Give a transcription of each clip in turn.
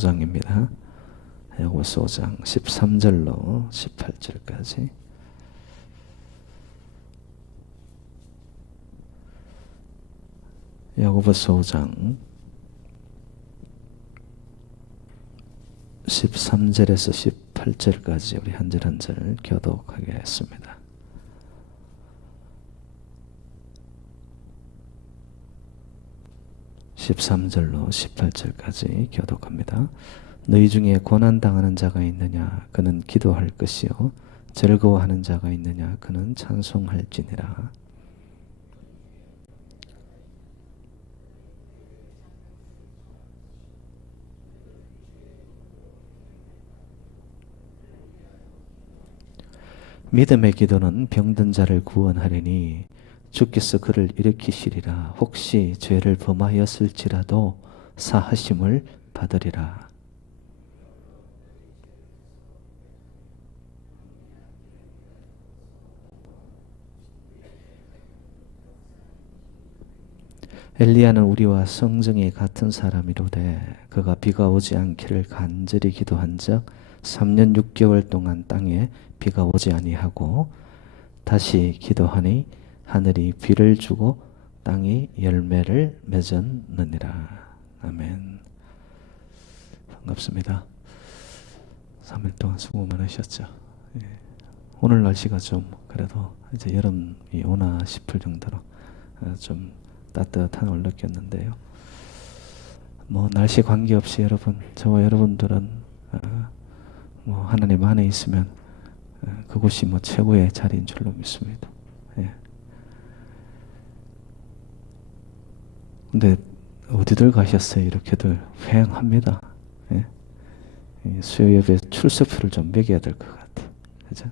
5장입니다. 야고보서 5장 13절로 18절까지. 야고보서 5장 13절에서 18절까지 우리 한 절 한 절 교독하겠습니다. (13절로) (18절까지) 교독합니다. 너희 중에 고난당하는 자가 있느냐? 그는 기도할 것이요 즐거워하는 자가 있느냐? 그는 찬송할지니라. 믿음의 기도는 병든 자를 구원하려니 주께서 그를 일으키시리라. 혹시 죄를 범하였을지라도 사하심을 받으리라. 엘리야는 우리와 성정이 같은 사람이로되 그가 비가 오지 않기를 간절히 기도한 적 3년 6개월 동안 땅에 비가 오지 아니하고 다시 기도하니 하늘이 비를 주고 땅이 열매를 맺었느니라. 아멘. 반갑습니다. 3일 동안 수고 많으셨죠. 예. 오늘 날씨가 좀 그래도 이제 여름이 오나 싶을 정도로 좀 따뜻함을 느꼈는데요. 뭐 날씨 관계없이 여러분, 저와 여러분들은 뭐 하나님 안에 있으면 그곳이 뭐 최고의 자리인 줄로 믿습니다. 예. 근데 어디들 가셨어요? 이렇게들 휑합니다. 예. 수요 예배 출석표를 좀 매겨야 될 것 같아. 그죠?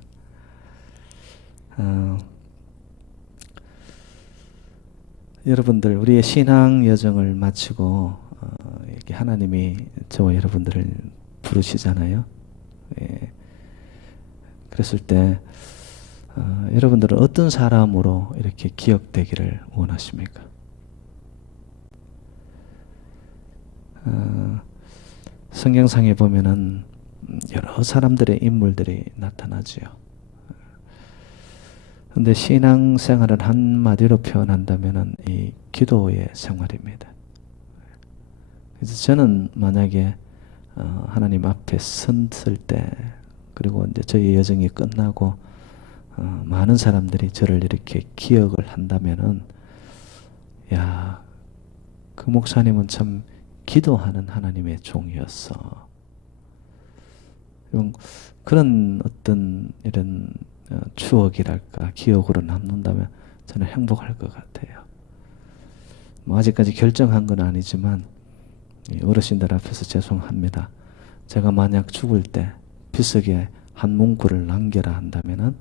여러분들 우리의 신앙 여정을 마치고 이렇게 하나님이 저와 여러분들을 부르시잖아요. 예. 그랬을 때 여러분들은 어떤 사람으로 이렇게 기억되기를 원하십니까? 성경상에 보면은 여러 사람들의 인물들이 나타나지요. 그런데 신앙생활을 한마디로 표현한다면은 이 기도의 생활입니다. 그래서 저는 만약에 하나님 앞에 섰을 때, 그리고 이제 저희 여정이 끝나고 많은 사람들이 저를 이렇게 기억을 한다면은, 야, 그 목사님은 참 기도하는 하나님의 종이었어. 그런 어떤 이런 추억이랄까 기억으로 남는다면 저는 행복할 것 같아요. 뭐 아직까지 결정한 건 아니지만 어르신들 앞에서 죄송합니다. 제가 만약 죽을 때 비석에 한 문구를 남겨라 한다면은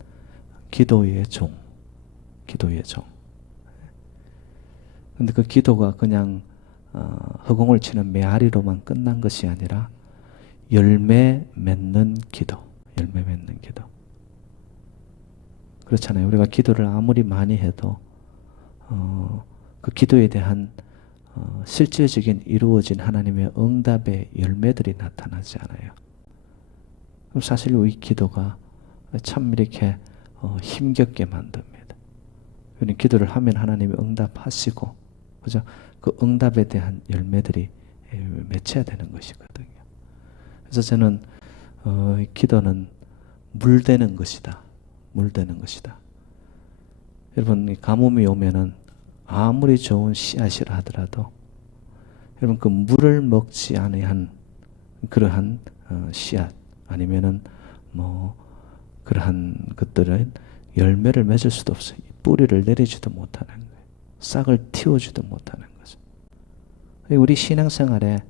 기도의 종, 기도의 종. 근데 그 기도가 그냥 허공을 치는 메아리로만 끝난 것이 아니라 열매 맺는 기도, 열매 맺는 기도. 그렇잖아요. 우리가 기도를 아무리 많이 해도 그 기도에 대한 실질적인 이루어진 하나님의 응답의 열매들이 나타나지 않아요. 그럼 사실 이 기도가 참 이렇게 힘겹게 만듭니다. 우리는 기도를 하면 하나님이 응답하시고, 그죠? 그 응답에 대한 열매들이 맺혀야 되는 것이거든요. 그래서 저는 기도는 물되는 것이다. 물되는 것이다. 여러분, 가뭄이 오면은 아무리 좋은 씨앗이라 하더라도 여러분 그 물을 먹지 아니한 그러한 씨앗 아니면은 뭐 그러한 것들은 열매를 맺을 수도 없어요. 뿌리를 내리지도 못하는 거예요. 싹을 틔우지도 못하는 거죠. 우리 신앙생활에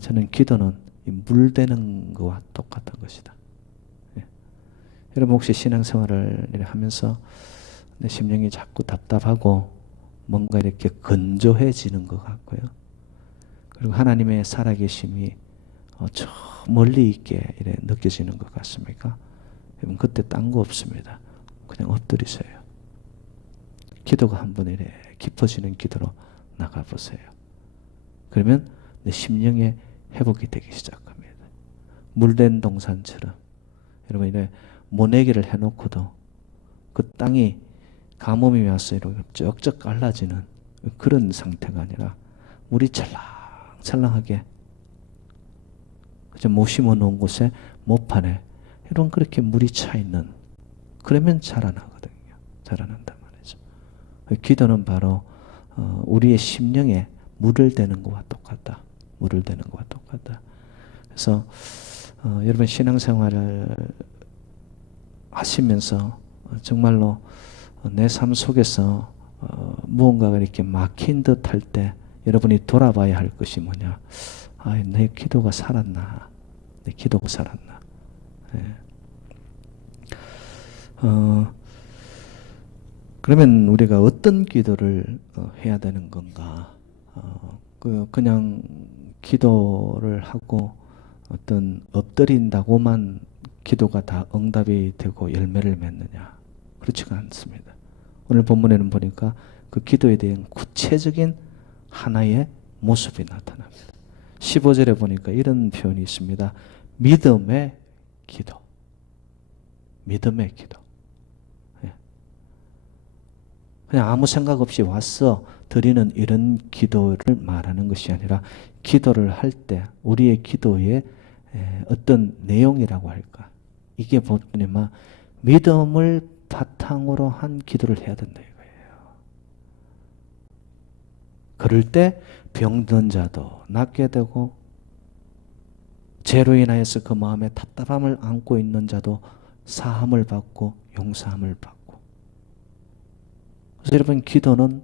저는 기도는 물되는 것과 똑같은 것이다. 예. 여러분 혹시 신앙생활을 하면서 내 심령이 자꾸 답답하고 뭔가 이렇게 건조해지는 것 같고요. 그리고 하나님의 살아계심이 저 멀리 있게 이래 느껴지는 것 같습니까? 여러분 그때 딴 거 없습니다. 그냥 엎드리세요. 기도가 한번 이래 깊어지는 기도로 나가보세요. 그러면 내 심령에 회복이 되기 시작합니다. 물된 동산처럼 여러분 이래 모내기를 해놓고도 그 땅이 가뭄이 와서 이렇게 쩍쩍 갈라지는 그런 상태가 아니라 물이 찰랑찰랑하게 못 심어 놓은 곳에 모판에 이런 그렇게 물이 차 있는, 그러면 자라나거든요. 자라난단 말이죠. 기도는 바로 우리의 심령에 물을 대는 것과 똑같다. 물을 대는 것과 똑같다. 그래서 여러분 신앙생활을 하시면서 정말로 내 삶 속에서 무언가가 이렇게 막힌 듯 할 때 여러분이 돌아봐야 할 것이 뭐냐. 내 기도가 살았나. 내 기도가 살았나. 예. 그러면 우리가 어떤 기도를 해야 되는 건가. 그냥 기도를 하고 어떤 엎드린다고만 기도가 다 응답이 되고 열매를 맺느냐. 그렇지가 않습니다. 오늘 본문에는 보니까 그 기도에 대한 구체적인 하나의 모습이 나타납니다. 15절에 보니까 이런 표현이 있습니다. 믿음의 기도. 믿음의 기도. 그냥 아무 생각 없이 와서 드리는 이런 기도를 말하는 것이 아니라 기도를 할 때 우리의 기도의 어떤 내용이라고 할까. 이게 보니까 믿음을 바탕으로 한 기도를 해야 된다 이거예요. 그럴 때 병든 자도 낫게 되고 죄로 인하여서 그 마음에 답답함을 안고 있는 자도 사함을 받고 용서함을 받고. 그래서 여러분 기도는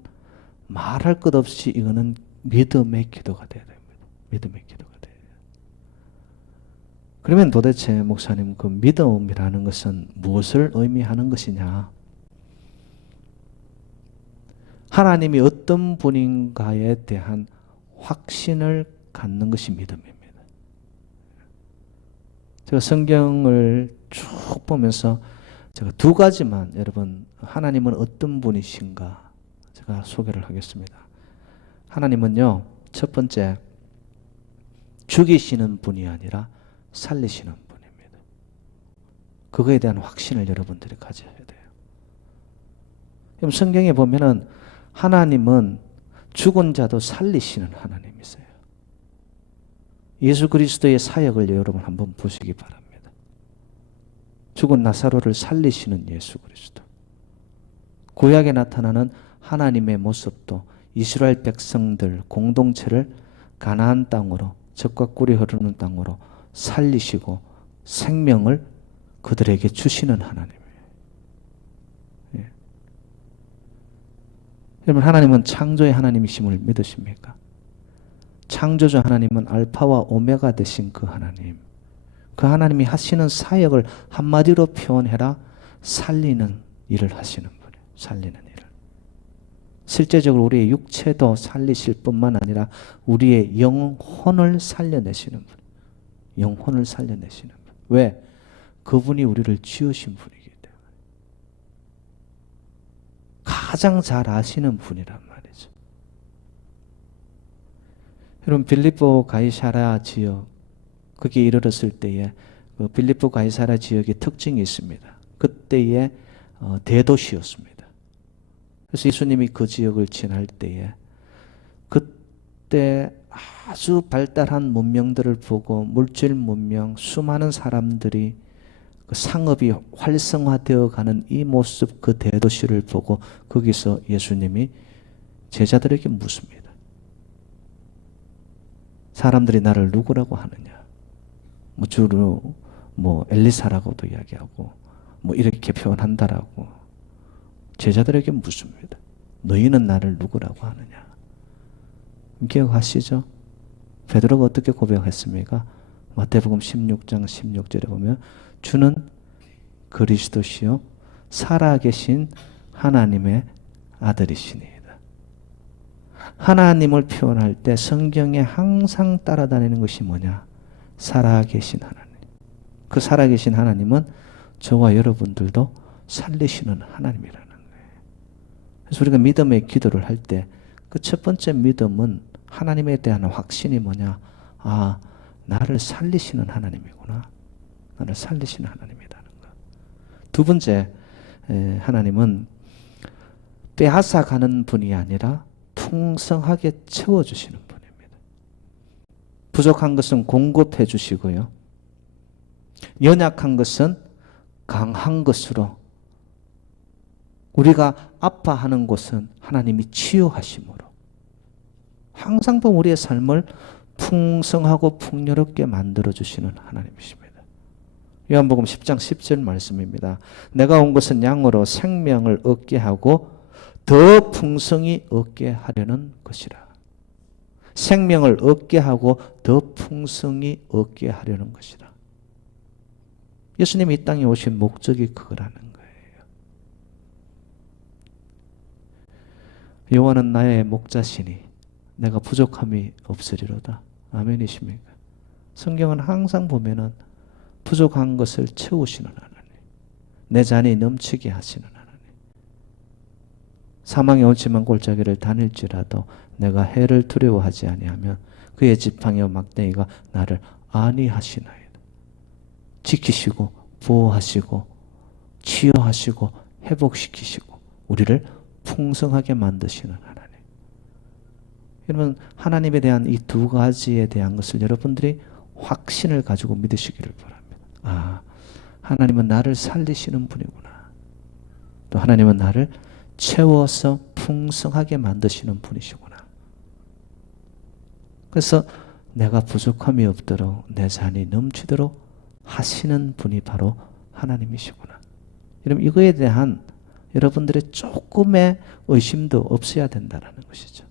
말할 것 없이 이거는 믿음의 기도가 돼야 됩니다. 믿음의 기도가 돼야 돼요. 그러면 도대체 목사님 그 믿음이라는 것은 무엇을 의미하는 것이냐? 하나님이 어떤 분인가에 대한 확신을 갖는 것이 믿음입니다. 제가 성경을 쭉 보면서 제가 두 가지만 여러분 하나님은 어떤 분이신가 제가 소개를 하겠습니다. 하나님은요, 첫 번째 죽이시는 분이 아니라 살리시는 분입니다. 그거에 대한 확신을 여러분들이 가져야 돼요. 그럼 성경에 보면은 하나님은 죽은 자도 살리시는 하나님이세요. 예수 그리스도의 사역을 여러분 한번 보시기 바랍니다. 죽은 나사로를 살리시는 예수 그리스도. 구약에 나타나는 하나님의 모습도 이스라엘 백성들 공동체를 가나안 땅으로, 젖과 꿀이 흐르는 땅으로 살리시고 생명을 그들에게 주시는 하나님이에요. 예. 여러분 하나님은 창조의 하나님이심을 믿으십니까? 창조주 하나님은 알파와 오메가 되신 그 하나님. 그 하나님이 하시는 사역을 한마디로 표현해라. 살리는 일을 하시는 분이에요. 살리는 일을. 실제적으로 우리의 육체도 살리실 뿐만 아니라 우리의 영혼을 살려내시는 분. 영혼을 살려내시는 분. 왜? 그분이 우리를 지으신 분이기 때문에. 가장 잘 아시는 분이란 말이죠. 여러분 빌립보 가이사랴 지역 거기에 이르렀을 때에 그 빌립보 가이사랴 지역의 특징이 있습니다. 그때의 대도시였습니다. 그래서 예수님이 그 지역을 지날 때에 그때 아주 발달한 문명들을 보고 물질 문명, 수많은 사람들이 그 상업이 활성화되어 가는 이 모습, 그 대도시를 보고 거기서 예수님이 제자들에게 묻습니다. 사람들이 나를 누구라고 하느냐? 주로 엘리사라고도 이야기하고 이렇게 표현한다라고 제자들에게 묻습니다. 너희는 나를 누구라고 하느냐? 기억하시죠? 베드로가 어떻게 고백했습니까? 마태복음 16장 16절에 보면 주는 그리스도시요 살아계신 하나님의 아들이시니이다. 하나님을 표현할 때 성경에 항상 따라다니는 것이 뭐냐? 살아계신 하나님. 그 살아계신 하나님은 저와 여러분들도 살리시는 하나님이라는 거예요. 그래서 우리가 믿음의 기도를 할 때 그 첫 번째 믿음은 하나님에 대한 확신이 뭐냐? 나를 살리시는 하나님이구나. 나를 살리시는 하나님이라는 것. 두 번째, 하나님은 빼앗아가는 분이 아니라 풍성하게 채워주시는 분입니다. 부족한 것은 공급해 주시고요. 연약한 것은 강한 것으로, 우리가 아파하는 곳은 하나님이 치유하심으로 항상 우리의 삶을 풍성하고 풍요롭게 만들어주시는 하나님이십니다. 요한복음 10장 10절 말씀입니다. 내가 온 것은 양으로 생명을 얻게 하고 더 풍성히 얻게 하려는 것이라. 생명을 얻게 하고 더 풍성히 얻게 하려는 것이라. 예수님이 이 땅에 오신 목적이 그거라는 거예요. 여호와는 나의 목자시니 내가 부족함이 없으리로다. 아멘이십니까? 성경은 항상 보면은 부족한 것을 채우시는 하나님, 내 잔이 넘치게 하시는 하나님. 사망의 옳지만 골짜기를 다닐지라도 내가 해를 두려워하지 아니하면 그의 지팡이와 막대기가 나를 안위하시나이다. 지키시고 보호하시고 치유하시고 회복시키시고 우리를 풍성하게 만드시는 하나님. 여러분, 하나님에 대한 이 두 가지에 대한 것을 여러분들이 확신을 가지고 믿으시기를 바랍니다. 아, 하나님은 나를 살리시는 분이구나. 또 하나님은 나를 채워서 풍성하게 만드시는 분이시구나. 그래서 내가 부족함이 없도록 내 잔이 넘치도록 하시는 분이 바로 하나님이시구나. 여러분, 이거에 대한 여러분들의 조금의 의심도 없어야 된다는 것이죠.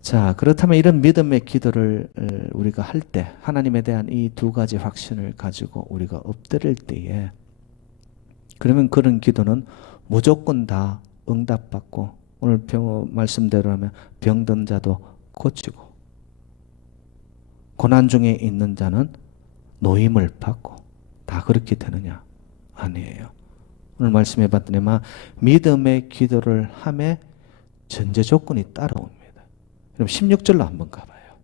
자, 그렇다면 이런 믿음의 기도를 우리가 할 때, 하나님에 대한 이 두 가지 확신을 가지고 우리가 엎드릴 때에, 그러면 그런 기도는 무조건 다 응답받고, 오늘 말씀대로 하면 병든 자도 고치고, 고난 중에 있는 자는 노임을 받고, 다 그렇게 되느냐? 아니에요. 오늘 말씀해 봤더니만 믿음의 기도를 함에 전제 조건이 따라옵니다. 그럼 16절로 한번 가봐요.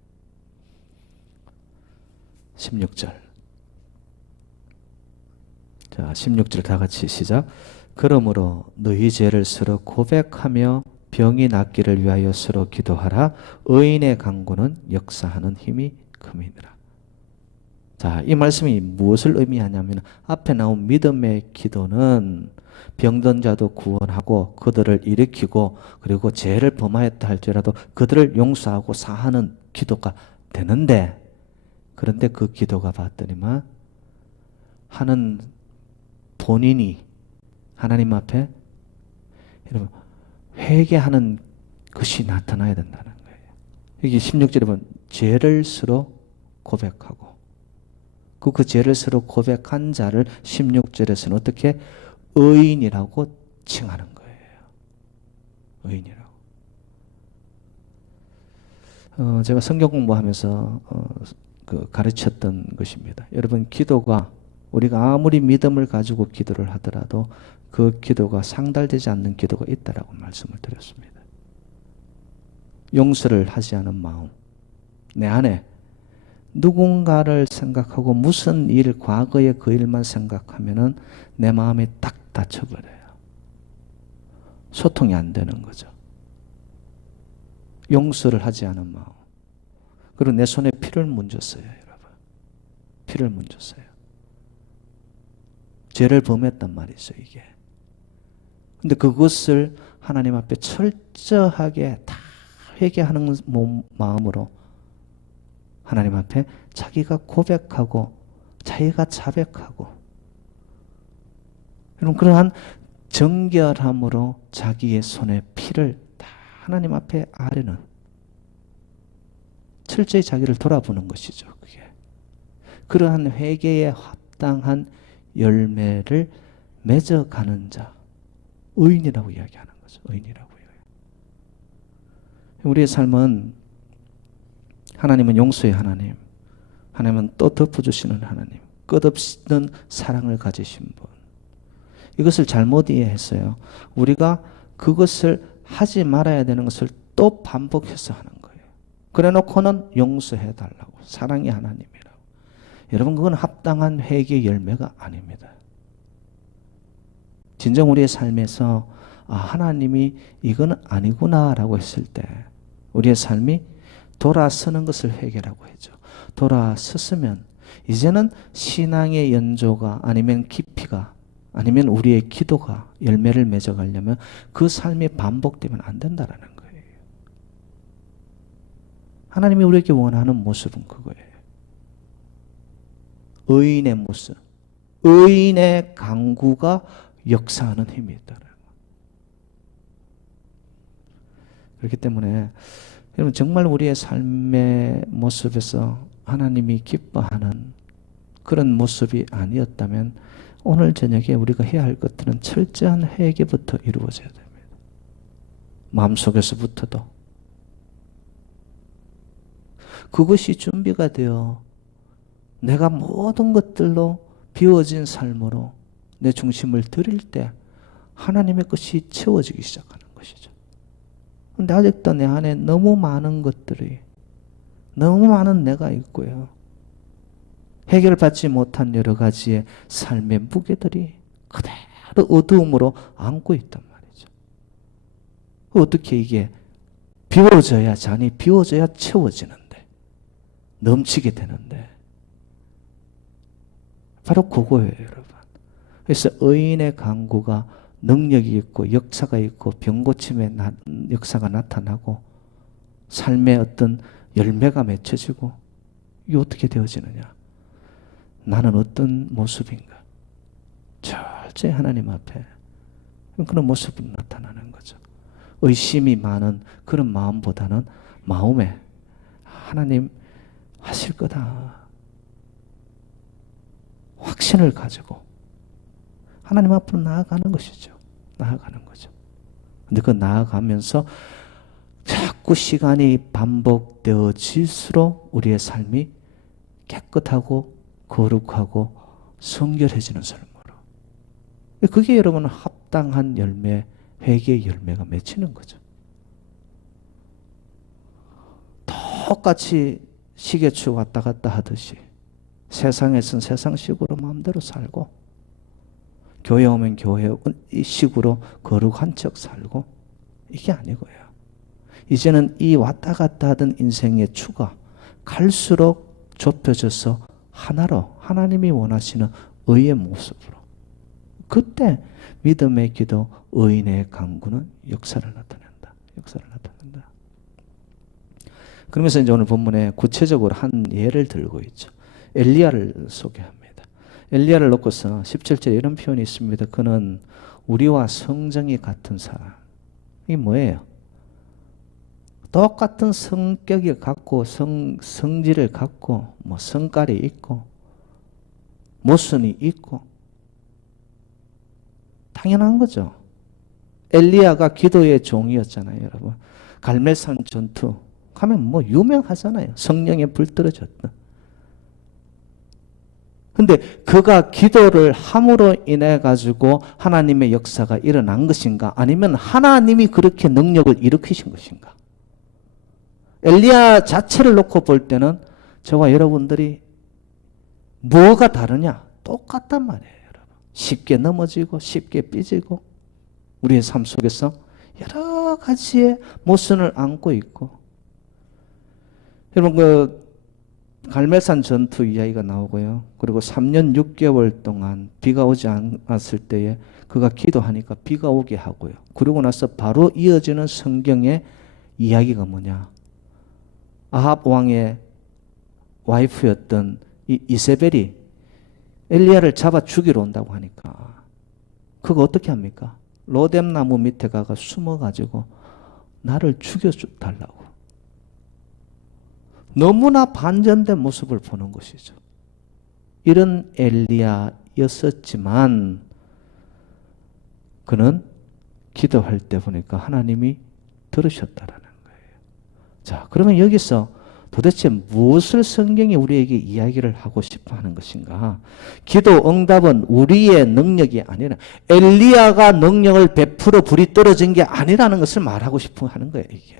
16절. 자, 16절 다 같이 시작. 그러므로 너희 죄를 서로 고백하며 병이 낫기를 위하여 서로 기도하라. 의인의 간구는 역사하는 힘이 큼이니라. 자, 이 말씀이 무엇을 의미하냐면 앞에 나온 믿음의 기도는 병든 자도 구원하고 그들을 일으키고 그리고 죄를 범하였다 할지라도 그들을 용서하고 사하는 기도가 되는데, 그런데 그 기도가 봤더니만 하는 본인이 하나님 앞에 여러분 회개하는 것이 나타나야 된다는 거예요. 여기 16절에 보면 죄를 서로 고백하고 그 죄를 서로 고백한 자를 16절에서는 어떻게 의인이라고 칭하는 거예요. 의인이라고. 제가 성경 공부하면서 가르쳤던 것입니다. 여러분, 기도가 우리가 아무리 믿음을 가지고 기도를 하더라도 그 기도가 상달되지 않는 기도가 있다라고 말씀을 드렸습니다. 용서를 하지 않은 마음, 내 안에 누군가를 생각하고 무슨 일, 과거의 그 일만 생각하면은 내 마음이 딱 닫혀버려요. 소통이 안 되는 거죠. 용서를 하지 않은 마음. 그리고 내 손에 피를 문졌어요, 여러분. 피를 문졌어요. 죄를 범했단 말이죠, 이게. 근데 그것을 하나님 앞에 철저하게 다 회개하는 마음으로 하나님 앞에 자기가 고백하고 자기가 자백하고, 여러분, 그러한 정결함으로 자기의 손에 피를 다 하나님 앞에 아뢰는, 철저히 자기를 돌아보는 것이죠. 그게 그러한 회개에 합당한 열매를 맺어가는 자, 의인이라고 이야기하는 거죠. 의인이라고요. 우리의 삶은, 하나님은 용서의 하나님, 하나님은 또 덮어주시는 하나님, 끝없는 사랑을 가지신 분. 이것을 잘못 이해했어요. 우리가 그것을 하지 말아야 되는 것을 또 반복해서 하는 거예요. 그래 놓고는 용서해 달라고. 사랑이 하나님이라고. 여러분, 그건 합당한 회개의 열매가 아닙니다. 진정 우리의 삶에서 하나님이 이거는 아니구나라고 했을 때 우리의 삶이 돌아서는 것을 회개라고 했죠. 돌아섰으면 이제는 신앙의 연조가 아니면 깊이가 아니면 우리의 기도가 열매를 맺어가려면 그 삶이 반복되면 안 된다라는 거예요. 하나님이 우리에게 원하는 모습은 그거예요. 의인의 모습, 의인의 강구가 역사하는 힘이 있다는 거. 그렇기 때문에 여러분, 정말 우리의 삶의 모습에서 하나님이 기뻐하는 그런 모습이 아니었다면 오늘 저녁에 우리가 해야 할 것들은 철저한 회개부터 이루어져야 됩니다. 마음속에서부터도. 그것이 준비가 되어 내가 모든 것들로 비워진 삶으로 내 중심을 드릴 때 하나님의 것이 채워지기 시작하는 것이죠. 근데 아직도 내 안에 너무 많은 것들이, 너무 많은 내가 있고요. 해결받지 못한 여러 가지의 삶의 무게들이 그대로 어두움으로 안고 있단 말이죠. 어떻게 이게 비워져야, 잔이 비워져야 채워지는데, 넘치게 되는데, 바로 그거예요, 여러분. 그래서 의인의 강구가 능력이 있고 역사가 있고 병고침의 역사가 나타나고 삶의 어떤 열매가 맺혀지고, 이게 어떻게 되어지느냐? 나는 어떤 모습인가? 철저히 하나님 앞에 그런 모습으로 나타나는 거죠. 의심이 많은 그런 마음보다는 마음에 하나님 하실 거다. 확신을 가지고 하나님 앞으로 나아가는 것이죠. 나아가는 거죠. 근데 그 나아가면서 자꾸 시간이 반복되어질수록 우리의 삶이 깨끗하고 거룩하고 성결해지는 삶으로. 그게 여러분 합당한 열매, 회개의 열매가 맺히는 거죠. 똑같이 시계추 왔다 갔다 하듯이 세상에선 세상식으로 마음대로 살고 교회 오면 교회식으로 거룩한 척 살고, 이게 아니고요. 이제는 이 왔다 갔다 하던 인생의 추가 갈수록 좁혀져서 하나로 하나님이 원하시는 의의 모습으로. 그때 믿음의 기도, 의인의 강구는 역사를 나타낸다. 역사를 나타낸다. 그러면서 이제 오늘 본문에 구체적으로 한 예를 들고 있죠. 엘리야를 소개합니다. 엘리야를 놓고서 17절에 이런 표현이 있습니다. 그는 우리와 성정이 같은 사람. 이게 뭐예요? 똑같은 성격을 갖고 성질을 갖고 성깔이 있고 모순이 있고 당연한 거죠. 엘리야가 기도의 종이었잖아요, 여러분. 갈멜산 전투 가면 유명하잖아요. 성령에 불 떨어졌다. 근데 그가 기도를 함으로 인해 가지고 하나님의 역사가 일어난 것인가? 아니면 하나님이 그렇게 능력을 일으키신 것인가? 엘리야 자체를 놓고 볼 때는 저와 여러분들이 뭐가 다르냐? 똑같단 말이에요, 여러분. 쉽게 넘어지고 쉽게 삐지고 우리의 삶 속에서 여러 가지의 모순을 안고 있고. 여러분, 갈멜산 전투 이야기가 나오고요. 그리고 3년 6개월 동안 비가 오지 않았을 때에 그가 기도하니까 비가 오게 하고요. 그러고 나서 바로 이어지는 성경의 이야기가 뭐냐? 아합 왕의 와이프였던 이세벨이 엘리야를 잡아 죽이러 온다고 하니까 그거 어떻게 합니까? 로뎀나무 밑에 가서 숨어가지고 나를 죽여달라고. 너무나 반전된 모습을 보는 것이죠. 이런 엘리야였었지만 그는 기도할 때 보니까 하나님이 들으셨다라는 거예요. 자, 그러면 여기서 도대체 무엇을 성경이 우리에게 이야기를 하고 싶어 하는 것인가? 기도 응답은 우리의 능력이 아니라 엘리야가 능력을 베풀어 불이 떨어진 게 아니라는 것을 말하고 싶어 하는 거예요, 이게.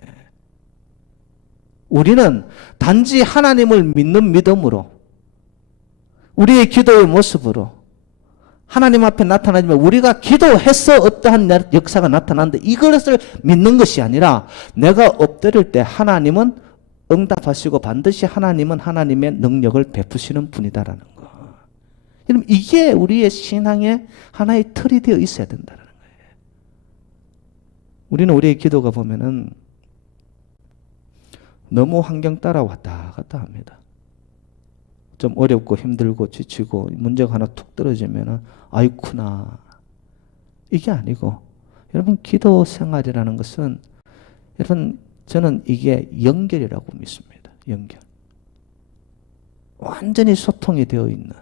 우리는 단지 하나님을 믿는 믿음으로 우리의 기도의 모습으로 하나님 앞에 나타나지만 우리가 기도해서 어떠한 역사가 나타나는데 이것을 믿는 것이 아니라 내가 엎드릴 때 하나님은 응답하시고 반드시 하나님은 하나님의 능력을 베푸시는 분이다라는 거. 여러분 이게 우리의 신앙의 하나의 틀이 되어 있어야 된다는 거예요. 우리는 우리의 기도가 보면은 너무 환경 따라 왔다 갔다 합니다. 좀 어렵고 힘들고 지치고 문제가 하나 툭 떨어지면은 아이쿠나 이게 아니고 여러분 기도 생활이라는 것은 여러분 저는 이게 연결이라고 믿습니다. 연결. 완전히 소통이 되어 있는.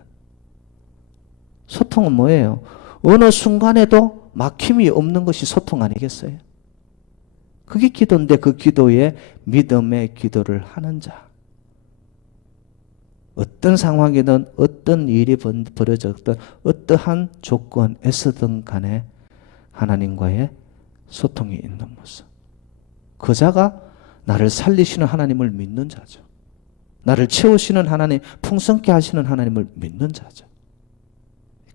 소통은 뭐예요? 어느 순간에도 막힘이 없는 것이 소통 아니겠어요? 그게 기도인데 그 기도에 믿음의 기도를 하는 자. 어떤 상황이든 어떤 일이 벌어졌든 어떠한 조건에서든 간에 하나님과의 소통이 있는 모습. 그 자가 나를 살리시는 하나님을 믿는 자죠. 나를 채우시는 하나님, 풍성케 하시는 하나님을 믿는 자죠.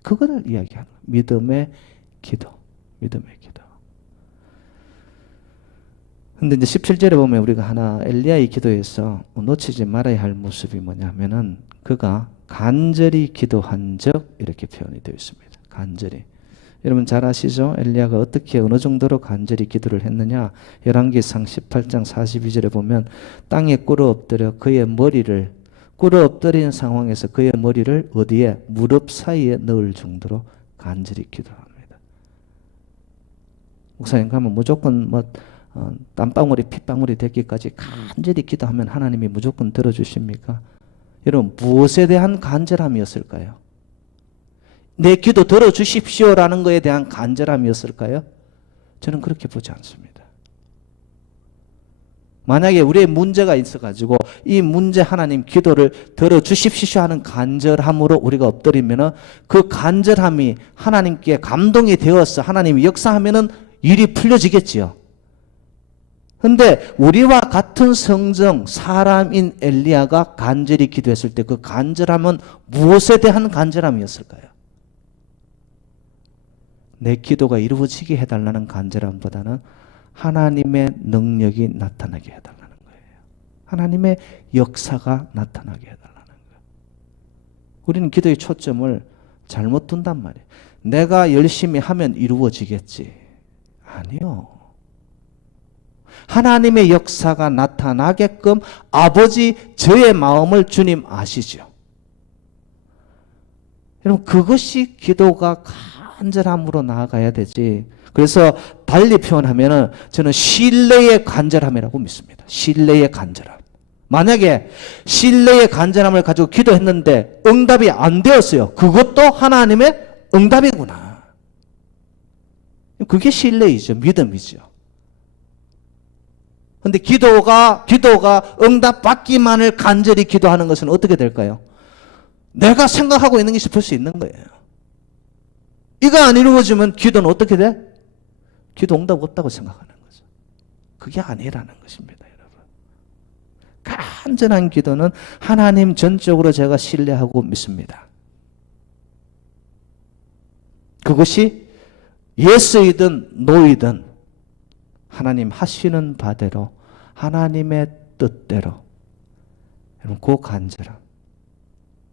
그거를 이야기하는 거예요. 믿음의 기도. 믿음의 기도. 근데 이제 17절에 보면 우리가 하나 엘리야의 기도에서 놓치지 말아야 할 모습이 뭐냐면은 그가 간절히 기도한 적 이렇게 표현이 되어 있습니다. 간절히. 여러분 잘 아시죠? 엘리야가 어떻게 어느 정도로 간절히 기도를 했느냐? 열왕기상 18장 42절에 보면 땅에 꿇어 엎드려 그의 머리를 꿇어 엎드린 상황에서 그의 머리를 어디에? 무릎 사이에 넣을 정도로 간절히 기도합니다. 목사님 가면 무조건 뭐 땀방울이 핏방울이 되기까지 간절히 기도하면 하나님이 무조건 들어주십니까? 여러분 무엇에 대한 간절함이었을까요? 내 기도 들어주십시오라는 것에 대한 간절함이었을까요? 저는 그렇게 보지 않습니다. 만약에 우리의 문제가 있어가지고 이 문제 하나님 기도를 들어주십시오 하는 간절함으로 우리가 엎드리면 그 간절함이 하나님께 감동이 되어서 하나님이 역사하면 일이 풀려지겠지요. 근데 우리와 같은 성정 사람인 엘리야가 간절히 기도했을 때 그 간절함은 무엇에 대한 간절함이었을까요? 내 기도가 이루어지게 해달라는 간절함보다는 하나님의 능력이 나타나게 해달라는 거예요. 하나님의 역사가 나타나게 해달라는 거예요. 우리는 기도의 초점을 잘못 둔단 말이에요. 내가 열심히 하면 이루어지겠지. 아니요. 하나님의 역사가 나타나게끔 아버지 저의 마음을 주님 아시죠. 여러분 그것이 기도가 간절함으로 나아가야 되지. 그래서 달리 표현하면은 저는 신뢰의 간절함이라고 믿습니다. 신뢰의 간절함. 만약에 신뢰의 간절함을 가지고 기도했는데 응답이 안 되었어요. 그것도 하나님의 응답이구나. 그게 신뢰이죠. 믿음이죠. 근데 기도가 응답받기만을 간절히 기도하는 것은 어떻게 될까요? 내가 생각하고 있는 게 싶을 수 있는 거예요. 이거 안 이루어지면 기도는 어떻게 돼? 기도 응답 없다고 생각하는 거죠. 그게 아니라는 것입니다, 여러분. 간절한 기도는 하나님 전적으로 제가 신뢰하고 믿습니다. 그것이 예스이든 노이든 하나님 하시는 바대로 하나님의 뜻대로 여러분 그 간절함.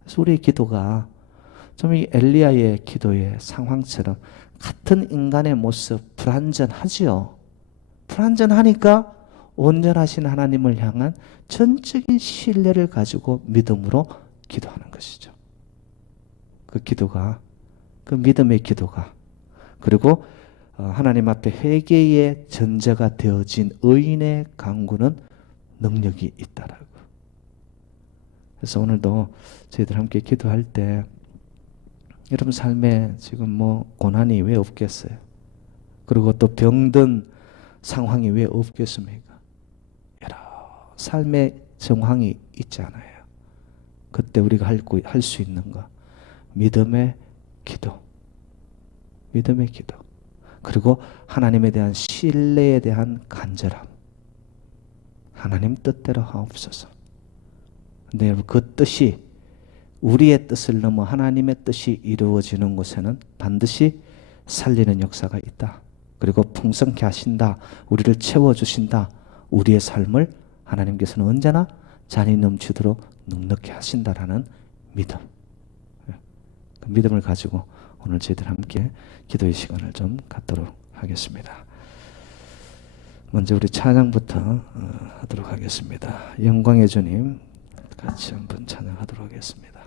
그래서 우리의 기도가 좀 이 엘리야의 기도의 상황처럼 같은 인간의 모습 불완전하지요. 불완전하니까 온전하신 하나님을 향한 전적인 신뢰를 가지고 믿음으로 기도하는 것이죠. 그 기도가 그 믿음의 기도가 그리고 하나님 앞에 회개의 전제가 되어진 의인의 간구는 능력이 있다라고. 그래서 오늘도 저희들 함께 기도할 때 여러분 삶에 지금 뭐 고난이 왜 없겠어요? 그리고 또 병든 상황이 왜 없겠습니까? 여러 삶의 정황이 있잖아요. 그때 우리가 할 수 있는 거 믿음의 기도. 믿음의 기도. 그리고 하나님에 대한 신뢰에 대한 간절함. 하나님 뜻대로 하옵소서. 근데 여러분 그 뜻이 우리의 뜻을 넘어 하나님의 뜻이 이루어지는 곳에는 반드시 살리는 역사가 있다. 그리고 풍성케 하신다. 우리를 채워주신다. 우리의 삶을 하나님께서는 언제나 잔이 넘치도록 넉넉히 하신다라는 믿음. 그 믿음을 가지고 오늘 저희들 함께 기도의 시간을 좀 갖도록 하겠습니다. 먼저 우리 찬양부터 하도록 하겠습니다. 영광의 주님 같이 한번 찬양하도록 하겠습니다.